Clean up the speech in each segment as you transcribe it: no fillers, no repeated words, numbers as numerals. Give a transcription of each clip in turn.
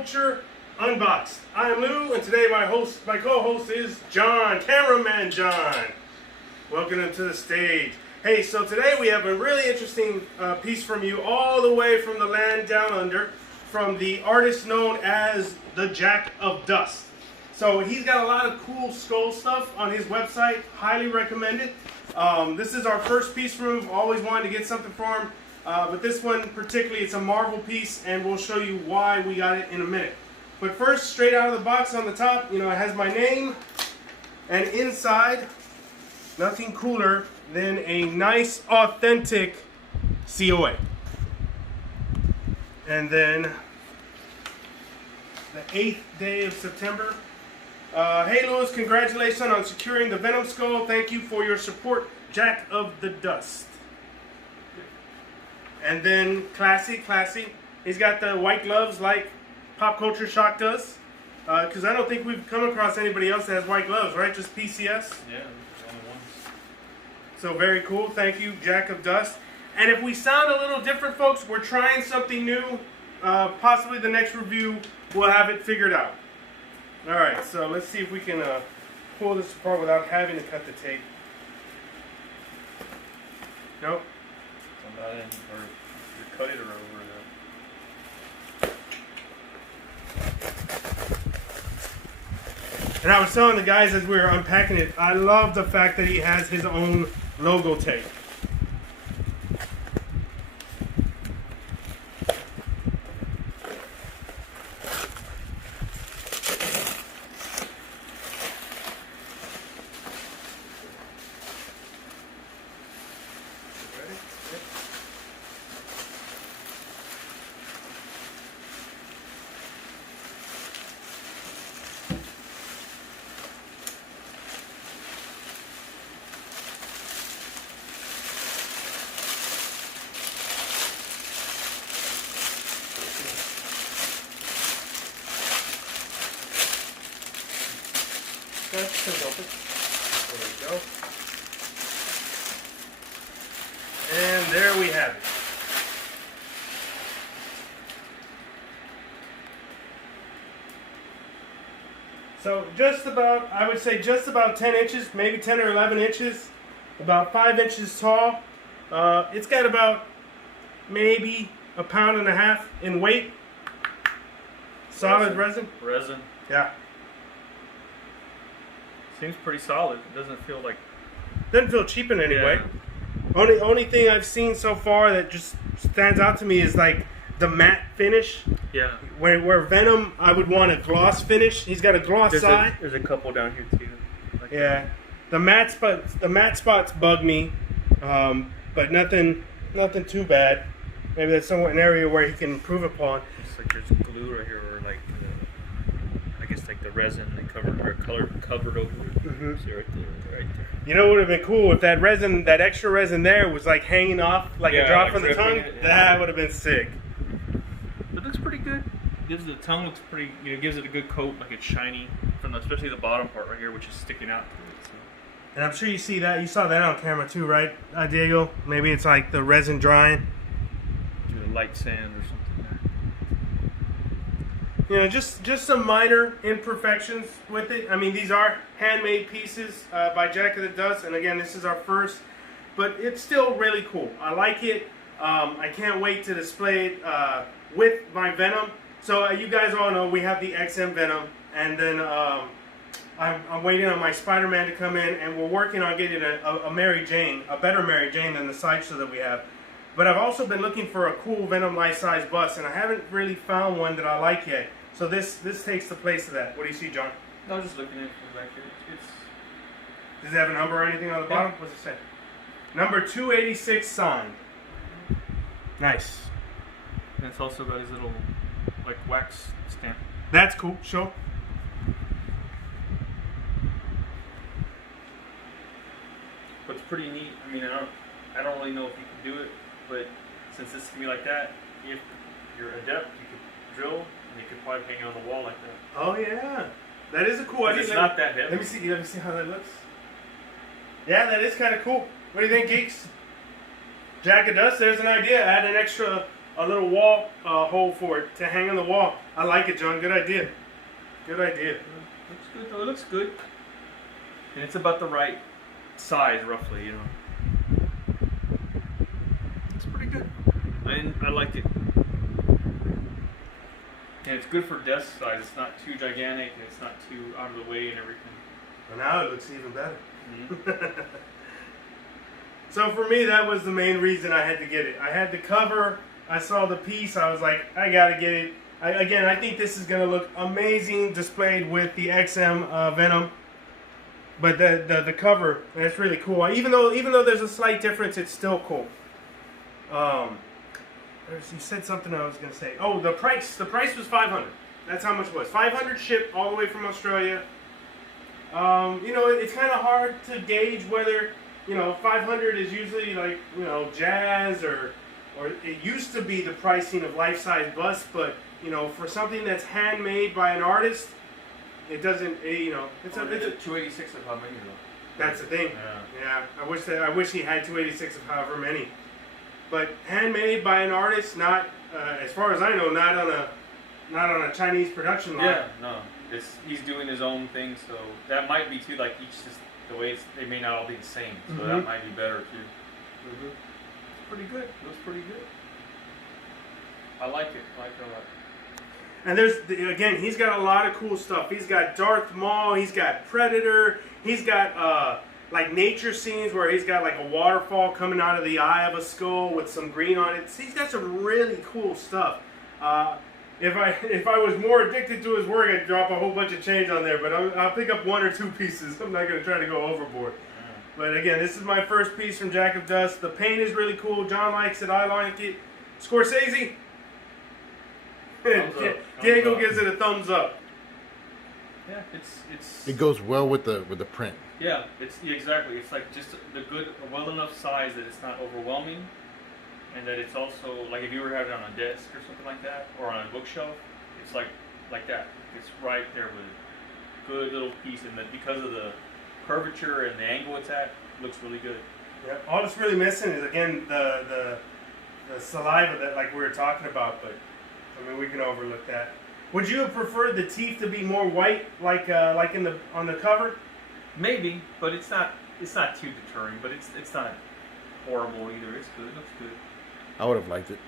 Culture Unboxed. I am Lou, and today my co-host is John, cameraman John. Welcome to the stage. Hey, so today we have a really interesting piece from you, all the way from the land down under, from the artist known as the Jack of Dust. So he's got a lot of cool skull stuff on his website. Highly recommend it. This is our first piece from him. Always wanted to get something for him. But this one particularly, it's a Marvel piece, and we'll show you why we got it in a minute. But first, straight out of the box on the top, it has my name, and inside, nothing cooler than a nice, authentic COA. And then, the 8th day of September. Hey Louis, congratulations on securing the Venom skull. Thank you for your support, Jack of the Dust. And then, classy. He's got the white gloves like Pop Culture Shock does. Because I don't think we've come across anybody else that has white gloves, right? Just PCS? Yeah, the only ones. So very cool. Thank you, Jack of Dust. And if we sound a little different, folks, we're trying something new. Possibly the next review, we'll have it figured out. Alright, so let's see if we can pull this apart without having to cut the tape. Nope. Or you cut it over And I was telling the guys as we were unpacking it, I love the fact that he has his own logo tape. There we go. And there we have it. So just about, I would say just about 10 inches, maybe 10 or 11 inches, about 5 inches tall. It's got about maybe 1.5 pounds in weight. Solid resin. Resin. Yeah. Seems pretty solid. It doesn't feel like... Doesn't feel cheap in any way. Yeah. Only thing I've seen so far that just stands out to me is like the matte finish. Yeah. Where Venom, I would want a gloss finish. He's got a gloss side. There's a couple down here too. Like yeah. The matte spots bug me, but nothing too bad. Maybe that's somewhat an area where he can improve upon. It's like there's glue right here, or like I guess like the resin they covered over it. Mm-hmm. So right there. You know what would have been cool if that resin, that extra resin there, was like hanging off like a drop from the tongue. Yeah. That would have been sick. It looks pretty good. Gives the tongue looks pretty. Gives it a good coat, like it's shiny from especially the bottom part right here, which is sticking out to it. So. And I'm sure you see that. You saw that on camera too, right, Diego? Maybe it's like the resin drying. Do a light sand or something. Just some minor imperfections with it. I mean, these are handmade pieces by Jack of the Dust, and again, this is our first, but it's still really cool. I like it. I can't wait to display it with my Venom. So you guys all know we have the XM Venom, and then I'm waiting on my Spider-Man to come in, and we're working on getting a Mary Jane, a better Mary Jane than the sideshow that we have. But I've also been looking for a cool Venom life-size bust, and I haven't really found one that I like yet. So this takes the place of that. What do you see, John? I was just looking at it from back here. Does it have a number or anything on the bottom? What's it say? Number 286 signed. Nice. And it's also got his little like wax stamp. That's cool. Show. But it's pretty neat. I mean, I don't really know if you can do it, but since this can be like that, if you're adept, you could drill, and you could probably hang it on the wall like that. Oh yeah, that is a cool idea. It's not that heavy. Let me see how that looks. Yeah, that is kind of cool. What do you think, geeks? Jack of Dust. There's an idea. Add an extra a little wall hole for it to hang on the wall. I like it, John. Good idea. Good idea. Looks good though. It looks good, and it's about the right size, roughly. You know, it's pretty good. I like it, and it's good for desk size. It's not too gigantic, and it's not too out of the way and everything. Well, now it looks even better. Mm-hmm. So for me, that was the main reason I had to get it. I had the cover. I saw the piece. I was like, I gotta get it. Again, I think this is gonna look amazing displayed with the XM Venom. But the cover, that's really cool. Even though there's a slight difference, it's still cool. You said something I was gonna say. Oh, the price. The price was $500. That's how much it was. $500 shipped all the way from Australia. You know, it's kind of hard to gauge whether, you know, $500 is usually like, you know, jazz or it used to be the pricing of life-size busts, but you know, for something that's handmade by an artist, it doesn't, you know, it's a 286 of how many though? That's the thing. Yeah. I wish he had 286 of however many. But handmade by an artist, not as far as I know, not on a Chinese production line. Yeah, no. He's doing his own thing, so that might be too. Like each just the way they may not all be the same, so that might be better too. It's pretty good. It looks pretty good. I like it. I like it a lot. And again, he's got a lot of cool stuff. He's got Darth Maul. He's got Predator. He's got like nature scenes where he's got like a waterfall coming out of the eye of a skull with some green on it. He's got some really cool stuff. If I was more addicted to his work, I'd drop a whole bunch of change on there. But I'll pick up 1 or 2 pieces. I'm not going to try to go overboard. But again, this is my first piece from Jack of Dust. The paint is really cool. John likes it. I like it. Scorsese. Diego gives it a thumbs up. Yeah, it's. It goes well with the print. Yeah, exactly. It's like just a well enough size that it's not overwhelming, and that it's also like if you were having it on a desk or something like that, or on a bookshelf, it's like that. It's right there with a good little piece, and that because of the curvature and the angle it's at, it looks really good. Yeah. All it's really missing is again the saliva that like we were talking about, but I mean we can overlook that. Would you have preferred the teeth to be more white, like on the cover? Maybe, but it's not too deterring. But it's not horrible either. It's good. It looks good. I would have liked it.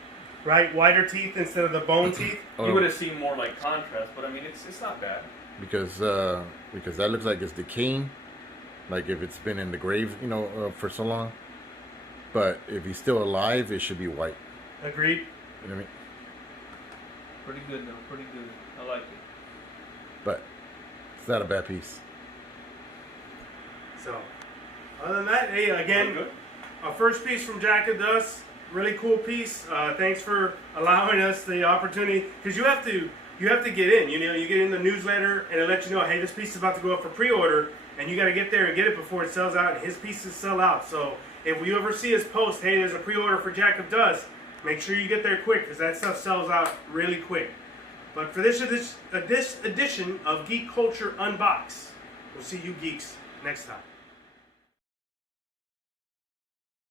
Right, whiter teeth instead of the bone teeth. You would have seen more like contrast, but I mean it's not bad. Because that looks like it's decaying, like if it's been in the grave, you know, for so long. But if he's still alive, it should be white. Agreed. You know what I mean? Pretty good though. Pretty good. I like it. But it's not a bad piece. So, other than that, hey, again, our first piece from Jack of Dust, really cool piece. Thanks for allowing us the opportunity, because you have to get in. You know, you get in the newsletter and it lets you know, hey, this piece is about to go up for pre-order, and you got to get there and get it before it sells out. And his pieces sell out. So, if you ever see us post, hey, there's a pre-order for Jack of Dust, make sure you get there quick, because that stuff sells out really quick. But for this edition of Geek Culture Unbox, we'll see you geeks next time.